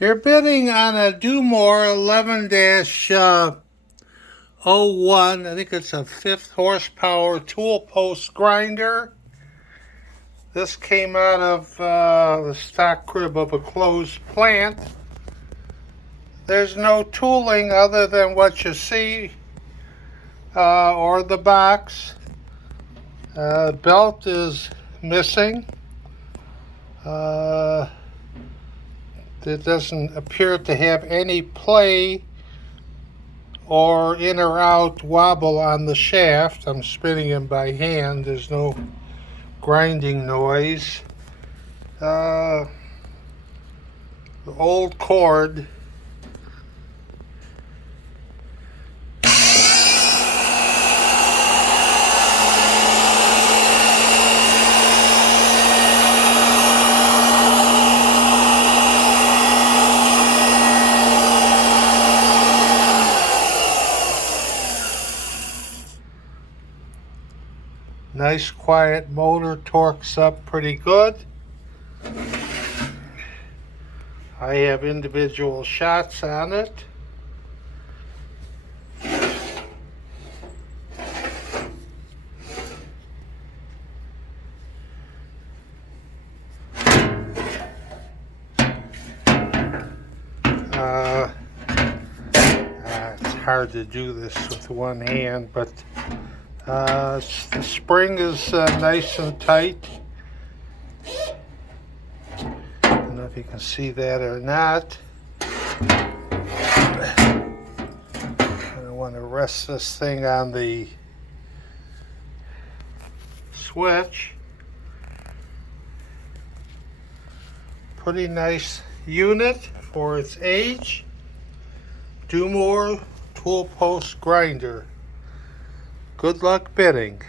You're bidding on a Dumore 11-01. I think it's a 5th horsepower tool post grinder. This came out of the stock crib of a closed plant. There's no tooling other than what you see or the box. Belt is missing. It doesn't appear to have any play or in or out wobble on the shaft. I'm spinning him by hand. There's no grinding noise. The old cord. Nice quiet motor, torques up pretty good. I have individual shots on it. It's hard to do this with one hand, but the spring is nice and tight. I don't know if you can see that or not. I want to rest this thing on the switch. Pretty nice unit for its age. Dumore tool post grinder. Good luck bidding.